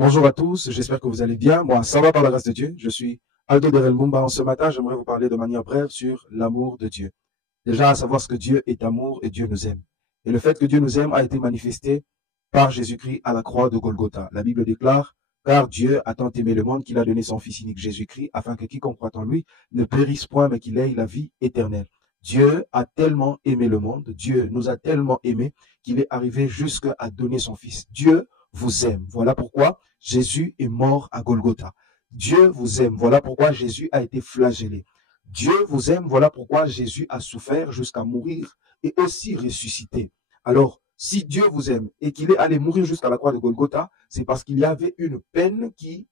Bonjour à tous, j'espère que vous allez bien. Moi, ça va par la grâce de Dieu. Je suis Aldo Derel Mumba. Ce matin, j'aimerais vous parler de manière brève sur l'amour de Dieu. Déjà, à savoir ce que Dieu est amour et Dieu nous aime. Et le fait que Dieu nous aime a été manifesté par Jésus-Christ à la croix de Golgotha. La Bible déclare, car Dieu a tant aimé le monde qu'il a donné son Fils unique Jésus-Christ, afin que quiconque croit en lui ne périsse point, mais qu'il ait la vie éternelle. Dieu a tellement aimé le monde, Dieu nous a tellement aimés qu'il est arrivé jusqu'à donner son Fils. Dieu vous aime. Voilà pourquoi Jésus est mort à Golgotha. Dieu vous aime. Voilà pourquoi Jésus a été flagellé. Dieu vous aime. Voilà pourquoi Jésus a souffert jusqu'à mourir et aussi ressuscité. Alors, si Dieu vous aime et qu'il est allé mourir jusqu'à la croix de Golgotha, c'est parce qu'il y avait une peine qui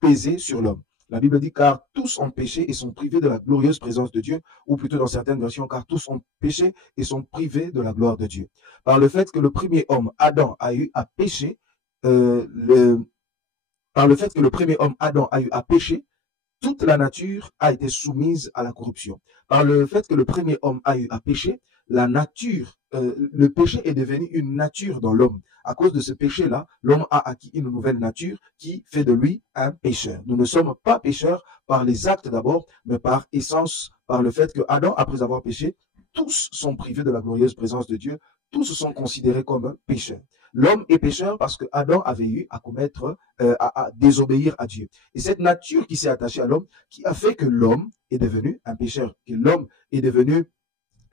pesait sur l'homme. La Bible dit, car tous ont péché et sont privés de la glorieuse présence de Dieu, ou plutôt dans certaines versions, car tous ont péché et sont privés de la gloire de Dieu. Par le fait que le premier homme, Adam, a eu à pécher, le, par le fait que le premier homme, Adam, a eu à pécher, toute la nature a été soumise à la corruption. Par le fait que le premier homme a eu à pécher, la nature, le péché est devenu une nature dans l'homme. À cause de ce péché-là, l'homme a acquis une nouvelle nature qui fait de lui un pécheur. Nous ne sommes pas pécheurs par les actes d'abord, mais par essence, par le fait que Adam, après avoir péché, tous sont privés de la glorieuse présence de Dieu, tous sont considérés comme pécheurs. L'homme est pécheur parce que Adam avait eu à commettre, à désobéir à Dieu. Et cette nature qui s'est attachée à l'homme, qui a fait que l'homme est devenu un pécheur, que l'homme est devenu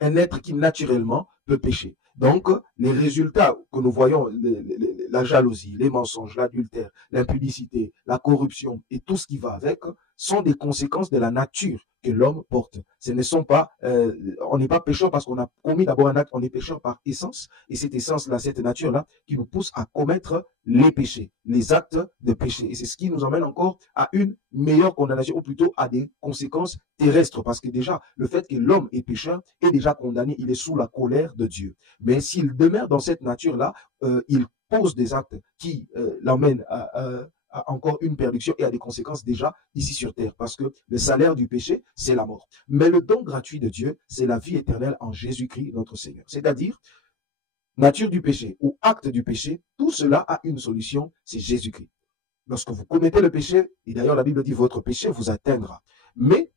un être qui naturellement peut pécher. Donc, les résultats que nous voyons, la jalousie, les mensonges, l'adultère, l'impudicité, la corruption et tout ce qui va avec, sont des conséquences de la nature que l'homme porte. Ce ne sont pas, on n'est pas pécheur parce qu'on a commis d'abord un acte, on est pécheur par essence, et cette essence-là, cette nature-là, qui nous pousse à commettre les péchés, les actes de péché. Et c'est ce qui nous emmène encore à une meilleure condamnation, ou plutôt à des conséquences terrestres, parce que déjà, le fait que l'homme est pécheur est déjà condamné, il est sous la colère de Dieu. Mais s'il demeure dans cette nature-là, il pose des actes qui l'emmènent à encore une perdition et à des conséquences déjà ici sur terre, parce que le salaire du péché, c'est la mort. Mais le don gratuit de Dieu, c'est la vie éternelle en Jésus-Christ, notre Seigneur. C'est-à-dire, nature du péché ou acte du péché, tout cela a une solution, c'est Jésus-Christ. Lorsque vous commettez le péché, et d'ailleurs la Bible dit votre péché vous atteindra. Mais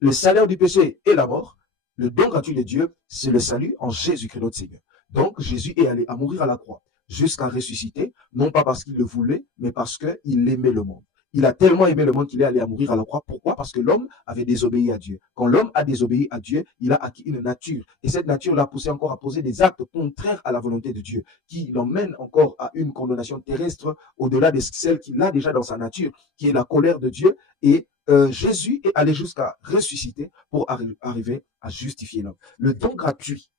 le salaire du péché est la mort. Le don gratuit de Dieu, c'est le salut en Jésus-Christ notre Seigneur. Donc Jésus est allé à mourir à la croix jusqu'à ressusciter, non pas parce qu'il le voulait, mais parce qu'il aimait le monde. Il a tellement aimé le monde qu'il est allé à mourir à la croix. Pourquoi? Parce que l'homme avait désobéi à Dieu. Quand l'homme a désobéi à Dieu, il a acquis une nature. Et cette nature l'a poussé encore à poser des actes contraires à la volonté de Dieu, qui l'emmènent encore à une condamnation terrestre au-delà de celle qu'il a déjà dans sa nature, qui est la colère de Dieu. Et Jésus est allé jusqu'à ressusciter pour arriver à justifier l'homme. Le don gratuit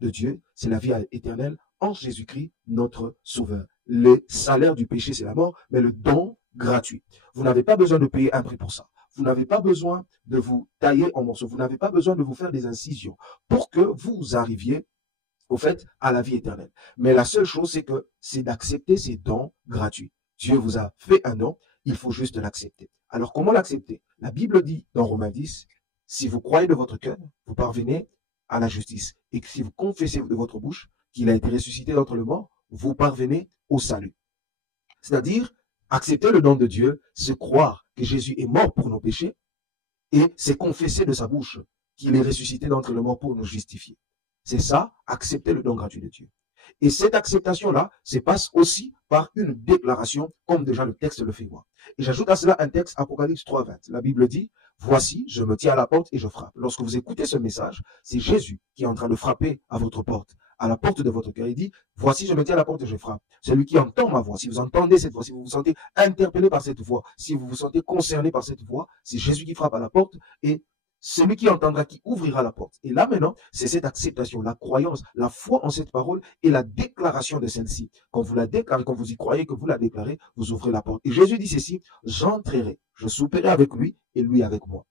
de Dieu, c'est la vie éternelle en Jésus-Christ, notre Sauveur. Le salaire du péché, c'est la mort, mais le don gratuit. Vous n'avez pas besoin de payer un prix pour ça. Vous n'avez pas besoin de vous tailler en morceaux. Vous n'avez pas besoin de vous faire des incisions pour que vous arriviez au fait à la vie éternelle. Mais la seule chose, c'est que c'est d'accepter ces dons gratuits. Dieu vous a fait un don, il faut juste l'accepter. Alors comment l'accepter? La Bible dit dans Romains 10, si vous croyez de votre cœur, vous parvenez à la justice. Et que si vous confessez de votre bouche qu'il a été ressuscité d'entre les morts, vous parvenez au salut. C'est-à-dire, accepter le don de Dieu, c'est croire que Jésus est mort pour nos péchés, et c'est confesser de sa bouche qu'il est ressuscité d'entre les morts pour nous justifier. C'est ça, accepter le don gratuit de Dieu. Et cette acceptation-là se passe aussi par une déclaration, comme déjà le texte le fait voir. Et j'ajoute à cela un texte, Apocalypse 3:20. La Bible dit, voici, je me tiens à la porte et je frappe. Lorsque vous écoutez ce message, c'est Jésus qui est en train de frapper à votre porte, à la porte de votre cœur. Il dit, voici, je me tiens à la porte et je frappe. Celui qui entend ma voix, si vous entendez cette voix, si vous vous sentez interpellé par cette voix, si vous vous sentez concerné par cette voix, c'est Jésus qui frappe à la porte et celui qui entendra, qui ouvrira la porte. Et là maintenant, c'est cette acceptation, la croyance, la foi en cette parole et la déclaration de celle-ci. Quand vous la déclarez, quand vous y croyez, que vous la déclarez, vous ouvrez la porte. Et Jésus dit ceci, j'entrerai, je souperai avec lui et lui avec moi.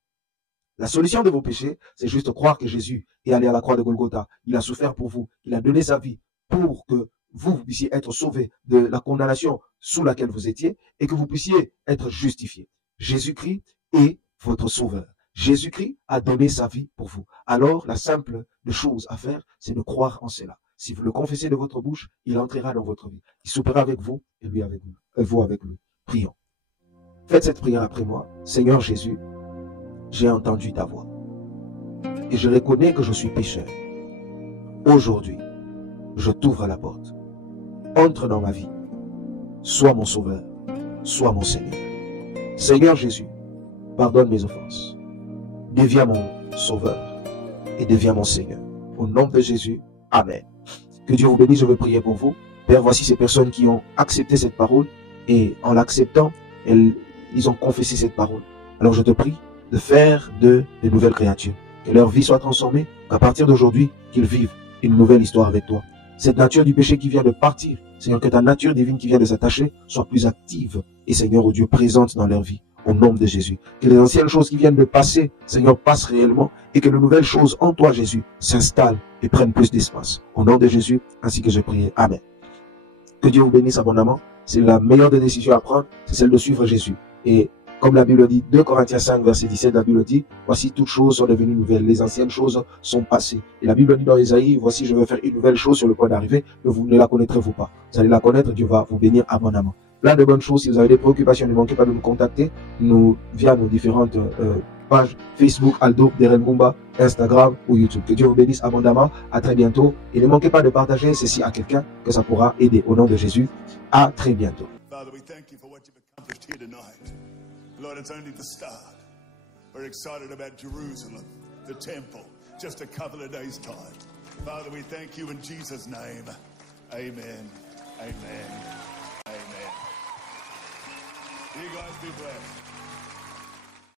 La solution de vos péchés, c'est juste croire que Jésus est allé à la croix de Golgotha. Il a souffert pour vous. Il a donné sa vie pour que vous puissiez être sauvés de la condamnation sous laquelle vous étiez et que vous puissiez être justifiés. Jésus-Christ est votre sauveur. Jésus-Christ a donné sa vie pour vous. Alors, la simple chose à faire, c'est de croire en cela. Si vous le confessez de votre bouche, il entrera dans votre vie. Il soupera avec vous et lui avec vous, et vous avec lui. Prions. Faites cette prière après moi. Seigneur Jésus, j'ai entendu ta voix et je reconnais que je suis pécheur. Aujourd'hui, je t'ouvre à la porte. Entre dans ma vie. Sois mon sauveur. Sois mon Seigneur. Seigneur Jésus, pardonne mes offenses. Deviens mon sauveur et deviens mon Seigneur. Au nom de Jésus, Amen. Que Dieu vous bénisse, je veux prier pour vous. Père, voici ces personnes qui ont accepté cette parole et en l'acceptant, ils ont confessé cette parole. Alors je te prie de faire de nouvelles créatures. Que leur vie soit transformée, qu'à partir d'aujourd'hui, qu'ils vivent une nouvelle histoire avec toi. Cette nature du péché qui vient de partir, Seigneur, que ta nature divine qui vient de s'attacher soit plus active et Seigneur, oh Dieu, présente dans leur vie. Au nom de Jésus. Que les anciennes choses qui viennent de passer, Seigneur, passent réellement et que de nouvelles choses en toi, Jésus, s'installent et prennent plus d'espace. Au nom de Jésus, ainsi que j'ai prié. Amen. Que Dieu vous bénisse abondamment. C'est la meilleure des décisions à prendre, c'est celle de suivre Jésus. Et comme la Bible dit, 2 Corinthiens 5, verset 17, la Bible dit, voici toutes choses sont devenues nouvelles, les anciennes choses sont passées. Et la Bible dit dans Isaïe, voici je vais faire une nouvelle chose sur le point d'arriver, mais vous ne la connaîtrez-vous pas. Vous allez la connaître, Dieu va vous bénir abondamment. Plein de bonnes choses, si vous avez des préoccupations, ne manquez pas de nous contacter, via nos différentes pages Facebook, Aldo Derel Mumba, Instagram ou YouTube. Que Dieu vous bénisse abondamment, à très bientôt. Et ne manquez pas de partager ceci à quelqu'un que ça pourra aider. Au nom de Jésus, à très bientôt. Father, we thank you for what you've accomplished here tonight. Lord, it's only the start. We're excited about Jerusalem, the temple, just a couple of days' time. Father, we thank you in Jesus' name. Amen. Amen. Amen. You guys be blessed.